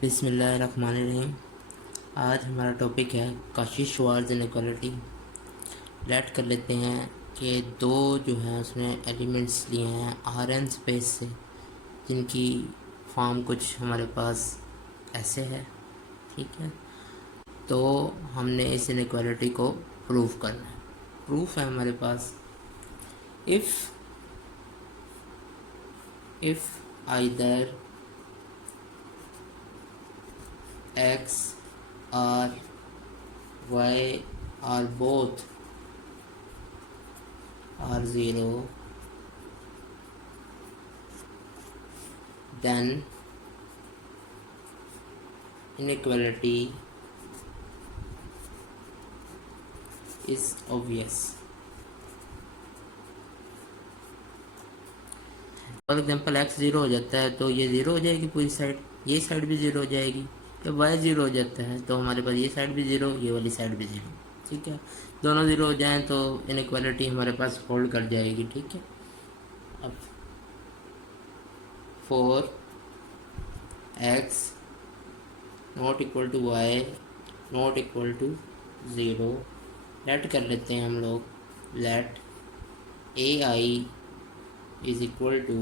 बिस्मिल्लाहिर्रहमानिर्रहीम। आज हमारा टॉपिक है कॉची-श्वार्ट्ज़ इनइक्वालिटी। लेट कर लेते हैं कि दो जो हैं उसने एलिमेंट्स लिए हैं आर एन स्पेस से, जिनकी फॉर्म कुछ हमारे पास ऐसे है। ठीक है, तो हमने इस इनइक्वालिटी को प्रूफ करना है। प्रूफ है हमारे पास, if either x or y or both are 0, then inequality is obvious. For example x 0 हो जाता है तो ये 0 हो जाएगी पूरी साइड, ये साइड भी 0 हो जाएगी। जब y 0 हो जाता है तो हमारे पास ये साइड भी 0, ये वाली साइड भी 0। ठीक है, दोनों 0 हो जाएं तो इनइक्वालिटी हमारे पास होल्ड कर जाएगी। ठीक है, अब for x not equal to y not equal to 0, let कर लेते हैं हम लोग, let ai is equal to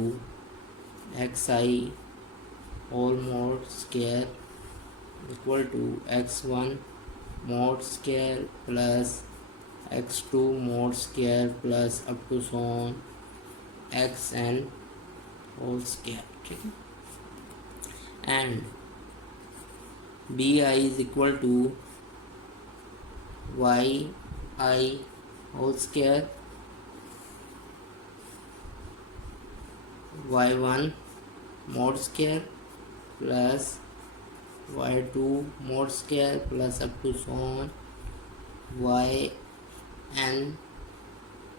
xi whole mod square equal to x1 mod square plus x2 mod square plus up to so on xn whole square. ठीक है, and bi is equal to yi whole square y1 mod square plus y2 mod square plus up to so on yn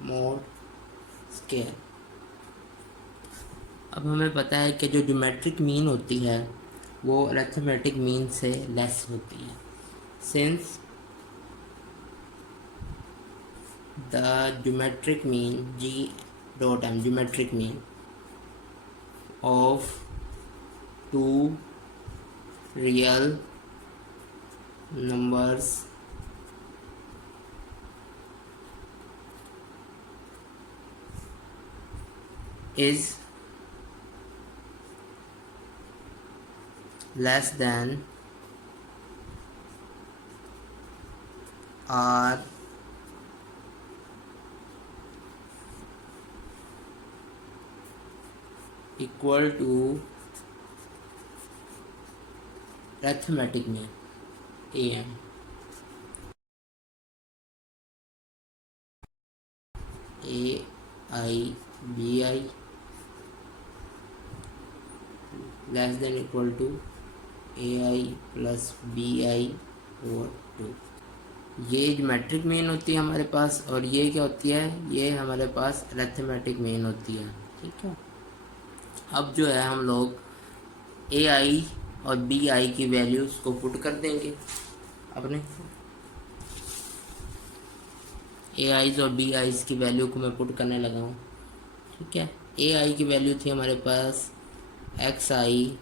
mod square. अब हमें पता है कि जो geometric mean होती है वो अरिथमेटिक मीन से लेस होती है, since the geometric mean g dot m geometric mean of two real numbers is less than or equal to arithmetic mean am. ai bi less than equal to ai plus bi over 2। ये geometric mean होती है हमारे पास, और ये क्या होती है, ये हमारे पास अरिथमेटिक मीन होती है। ठीक है, अब जो है हम लोग ए आई और बी आई की वैल्यूज़ को पुट कर देंगे अपने। ए आईज और बी आईज की वैल्यू को मैं पुट करने लगा हूँ। ठीक है, ए आई की वैल्यू थी हमारे पास x i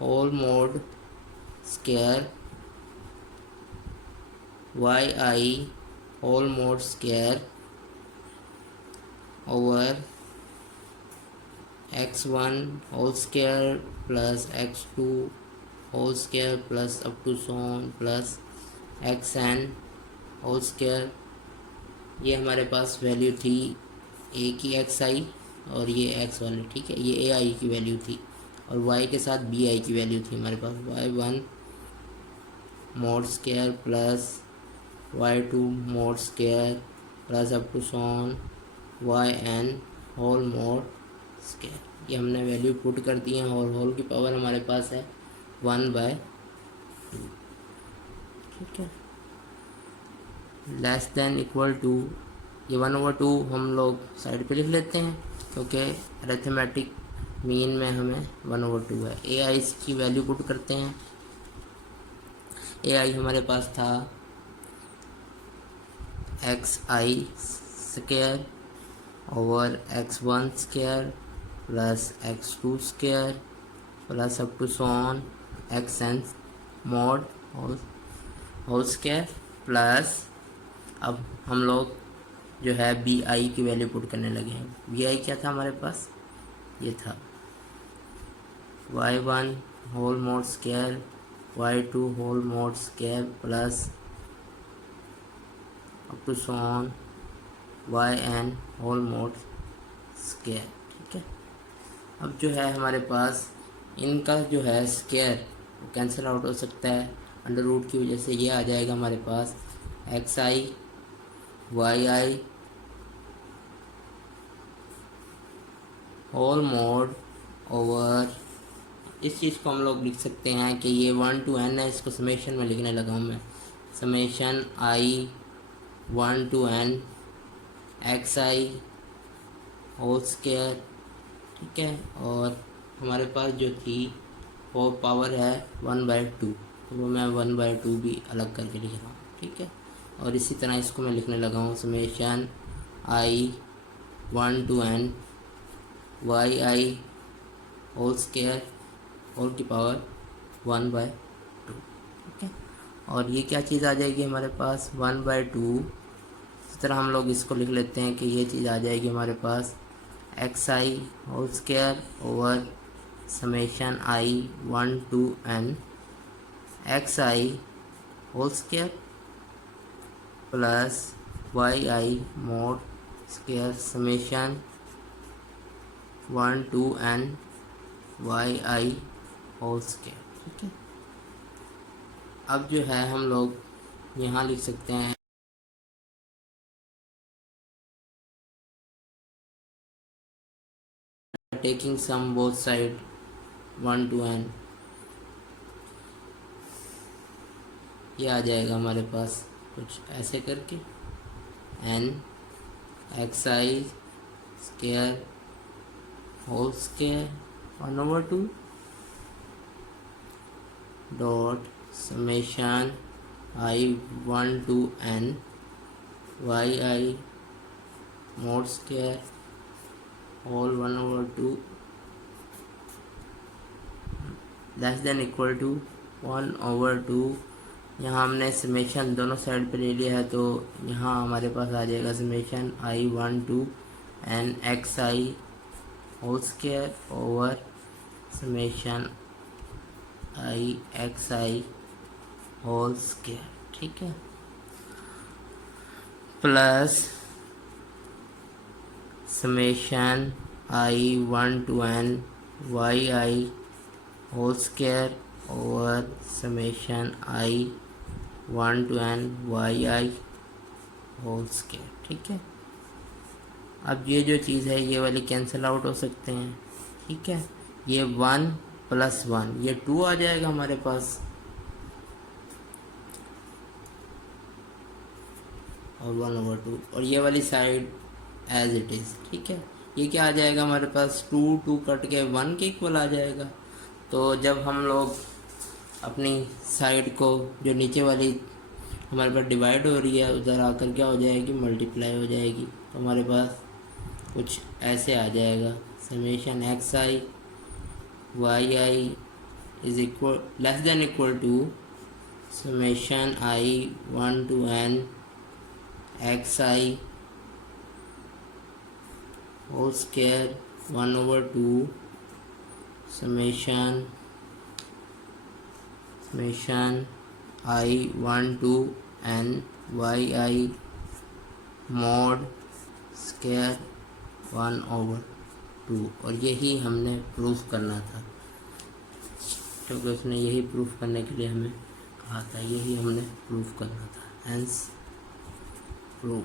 whole mod square y i whole mod square over x1 whole square plus x2 whole square plus up to so on plus xn whole square। ये हमारे पास वैल्यू थी a की एक्स आई और ये x वाली। ठीक है, ये ए आई की वैल्यू थी, और y के साथ बी आई की वैल्यू थी हमारे पास y1 mod square plus y2 mod square plus up to so on yn whole mod square. ये हमने वैल्यू पुट कर दी है, और होल की पावर हमारे पास है 1/2। ठीक है, लेस देन इक्वल टू, ये 1/2 हम लोग साइड पे लिख लेते हैं क्योंकि अरिथमेटिक मीन में हमें 1/2 है। ए आई की वैल्यू पुट करते हैं। ए आई हमारे पास था x i square over x1 square plus x2 square plus up to so on x n mod whole square plus अब हम लोग जो है बी आई की वैल्यू पुट करने लगे हैं। बी आई क्या था हमारे पास, ये था y1 whole mod square y2 whole mod square plus up to so on yn whole mod square. ठीक है, अब जो है हमारे पास इनका जो है स्क्वायर कैंसिल आउट हो सकता है अंडर रूट की वजह से। ये आ जाएगा हमारे पास x i y i whole mode over, इस चीज़ को हम लोग लिख सकते हैं कि ये 1 to n है, इसको समेशन में लिखने लगा हूँ मैं, summation i 1 to n x i whole square. ठीक है, और हमारे पास जो थी वो पावर है 1/2, तो वो मैं 1/2 भी अलग करके लिख रहा हूँ। ठीक है, और इसी तरह इसको मैं लिखने लगा हूँ summation i 1 to n y i whole square whole की पावर 1/2। ठीक है, और ये क्या चीज़ आ जाएगी हमारे पास 1/2। इस तरह हम लोग इसको लिख लेते हैं कि ये चीज़ आ जाएगी हमारे पास x i whole square over summation i 1 to n x i whole square plus y i mod square summation 1 to n y i whole square. ठीक है, अब जो है हम लोग यहाँ लिख सकते हैं taking sum both side 1 to n, ये आ जाएगा हमारे पास कुछ ऐसे करके n x i square whole square 1/2 dot summation i 1 to n y i mod square whole 1/2 less than equal to 1/2। यहाँ हमने समेशन दोनों साइड पे ले लिया है, तो यहाँ हमारे पास आ जाएगा summation i 1 to n x i whole square over summation i x i whole square. ठीक है, plus summation i 1 to n y i whole square over summation i 1 to n y i whole square. ठीक है, अब ये जो चीज़ है ये वाली कैंसिल आउट हो सकते हैं। ठीक है, ये 1 + 1 ये 2 आ जाएगा हमारे पास, और 1/2, और ये वाली साइड एज इट इज़। ठीक है, ये क्या आ जाएगा हमारे पास 2 कट के 1 के इक्वल आ जाएगा। तो जब हम लोग अपनी साइड को जो नीचे वाली हमारे पास डिवाइड हो रही है उधर आकर क्या हो जाएगी, मल्टीप्लाई हो जाएगी। तो हमारे पास कुछ ऐसे आ जाएगा summation x i y i is equal less than equal to summation i 1 to n x i whole square 1/2 summation i 1 to n y i mod square 1/2। और यही हमने प्रूफ करना था, क्योंकि उसने यही प्रूफ करने के लिए हमें कहा था, यही हमने प्रूफ करना था, हेंस प्रूफ।